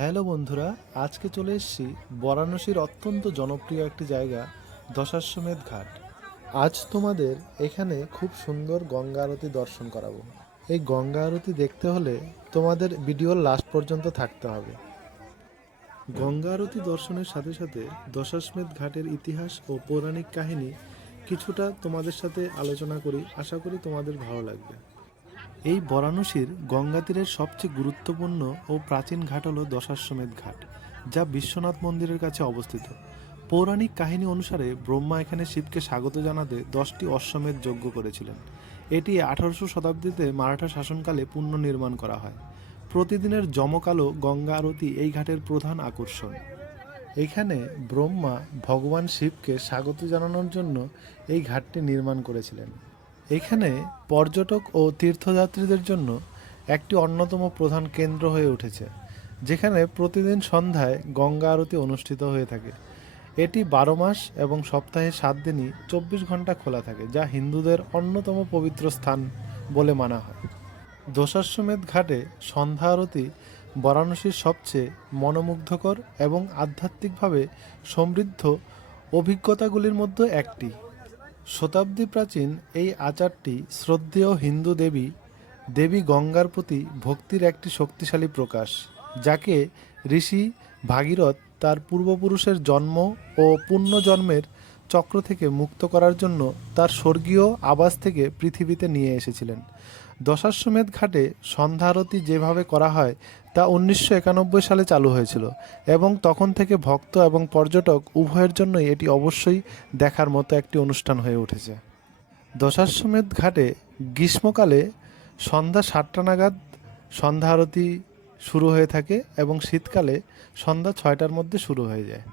Hello বন্ধুরা, আজকে চলে এসেছি বারাণসীর অত্যন্ত জনপ্রিয় একটি জায়গা দশাশ্বমেধ ঘাট। আজ তোমাদের এখানে খুব সুন্দর গঙ্গা আরতি দর্শন করাবো। এই গঙ্গা আরতি দেখতে হলে তোমাদের ভিডিওর লাস্ট পর্যন্ত থাকতে হবে। গঙ্গা আরতি দর্শনের সাথে সাথে দশাশ্বমেধ ঘাটের ইতিহাস ও পৌরাণিক কাহিনী কিছুটা তোমাদের সাথে আলোচনা করি, আশা করি তোমাদের ভালো লাগবে। এই বারাণসীর গঙ্গা তীরের সবচেয়ে গুরুত্বপূর্ণ ও প্রাচীন ঘাট হল দশাশ্বমেধ ঘাট, যা বিশ্বনাথ মন্দিরের কাছে অবস্থিত। পৌরাণিক কাহিনী অনুসারে ব্রহ্মা এখানে শিবকে স্বাগত জানাতে 10টি অশ্বমেধ যজ্ঞ করেছিলেন। এটি 18শো শতাব্দীতে মারাঠা শাসনকালে পুনর্নির্মাণ করা হয়। প্রতিদিনের জমকালো গঙ্গা আরতি এই ঘাটের প্রধান আকর্ষণ। এখানে ব্রহ্মা ভগবান শিবকে স্বাগত জানানোর জন্য এই ঘাটটি নির্মাণ করেছিলেন। এখানে পর্যটক ও তীর্থযাত্রীদের জন্য একটি অন্যতম প্রধান কেন্দ্র হয়ে উঠেছে, যেখানে প্রতিদিন সন্ধ্যায় গঙ্গা আরতি অনুষ্ঠিত হয়ে থাকে। এটি 12 মাস এবং সপ্তাহে 7 দিনই 24 ঘন্টা খোলা থাকে, যা হিন্দুদের অন্যতম পবিত্র স্থান বলে মানা হয়। দশাশ্বমেধ ঘাটে সন্ধ্যা আরতি বারাণসীর সবচেয়ে মনোমুগ্ধকর এবং আধ্যাত্মিকভাবে সমৃদ্ধ অভিজ্ঞতাগুলির মধ্যে একটি। শতাব্দী প্রাচীন এই আচারটি শ্রদ্ধেয় হিন্দু দেবী দেবী গঙ্গার প্রতি ভক্তির একটি শক্তিশালী প্রকাশ, যাকে ঋষি ভাগীরথ তার পূর্বপুরুষের জন্ম ও পুণ্যজন্মের চক্র থেকে মুক্ত করার জন্য তার স্বর্গীয় আবাস থেকে পৃথিবীতে নিয়ে এসেছিলেন। দশাশ্বমেধ ঘাটে সন্ধ্যা আরতি যেভাবে করা হয় তা 1991 সালে চালু হয়েছিল এবং তখন থেকে ভক্ত এবং পর্যটক উভয়ের জন্যই এটি অবশ্যই দেখার মতো একটি অনুষ্ঠান হয়ে উঠেছে। দশাশ্বমেধ ঘাটে গ্রীষ্মকালে সন্ধ্যা 7টা নাগাদ সন্ধ্যা আরতি শুরু হয়ে থাকে এবং শীতকালে সন্ধ্যা 6টার মধ্যে শুরু হয়ে যায়।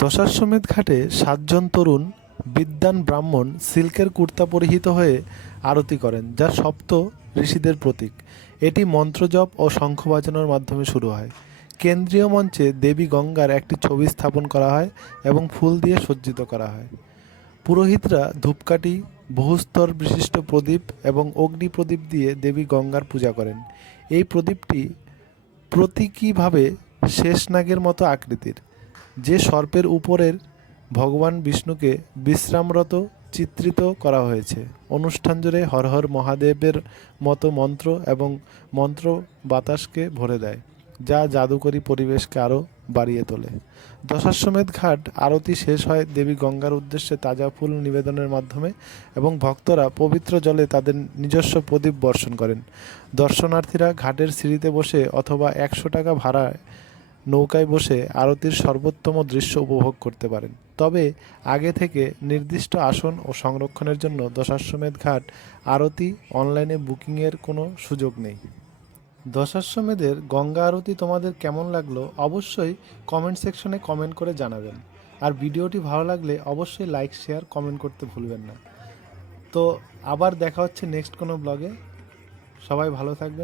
দশাশ্বমেধ ঘাটে 7জন তরুণ বিদ্বান ব্রাহ্মণ সিল্কের কুর্তা পরিহিত হয়ে আরতি করেন, যা সপ্ত ঋষিদের প্রতীক। এটি মন্ত্রজপ ও শঙ্খ বাজানোর মাধ্যমে শুরু হয়। কেন্দ্রীয় মঞ্চে দেবী গঙ্গার একটি ছবি স্থাপন করা হয় এবং ফুল দিয়ে সজ্জিত করা হয়। পুরোহিতরা ধূপকাঠি, বহুস্তর বিশিষ্ট প্রদীপ এবং অগ্নি প্রদীপ দিয়ে দেবী গঙ্গার পূজা করেন। এই প্রদীপটি প্রতীকীভাবে শেষনাগের মতো আকৃতির, যে সর্পের উপরের ভগবান বিষ্ণুকে বিশ্রামরত চিত্রিত করা হয়েছে। অনুষ্ঠান জুড়ে হর হর মহাদেবের মতো মন্ত্র এবং মন্ত্র বাতাসকে ভরে দেয়, যা জাদুকরী পরিবেশকে আরও বাড়িয়ে তোলে। দশাশ্বমেধ ঘাট আরতি শেষ হয় দেবী গঙ্গার উদ্দেশ্যে তাজা ফুল নিবেদনের মাধ্যমে এবং ভক্তরা পবিত্র জলে তাদের নিজস্ব প্রদীপ বর্ষণ করেন। দর্শনার্থীরা ঘাটের সিঁড়িতে বসে অথবা 100 টাকা ভাড়ায় নৌকায় বসে আরতির সর্বোত্তম দৃশ্য উপভোগ করতে পারেন। তবে আগে থেকে নির্দিষ্ট আসন ও সংরক্ষণের জন্য দশাশ্বমেধ ঘাট আরতি অনলাইনে বুকিংয়ের কোনো সুযোগ নেই। দশাশ্বমেধের গঙ্গা আরতি তোমাদের কেমন লাগলো অবশ্যই কমেন্ট সেকশনে কমেন্ট করে জানাবেন। আর ভিডিওটি ভালো লাগলে অবশ্যই লাইক, শেয়ার, কমেন্ট করতে ভুলবেন না। তো আবার দেখা হচ্ছে নেক্সট কোনো ব্লগে। সবাই ভালো থাকবেন।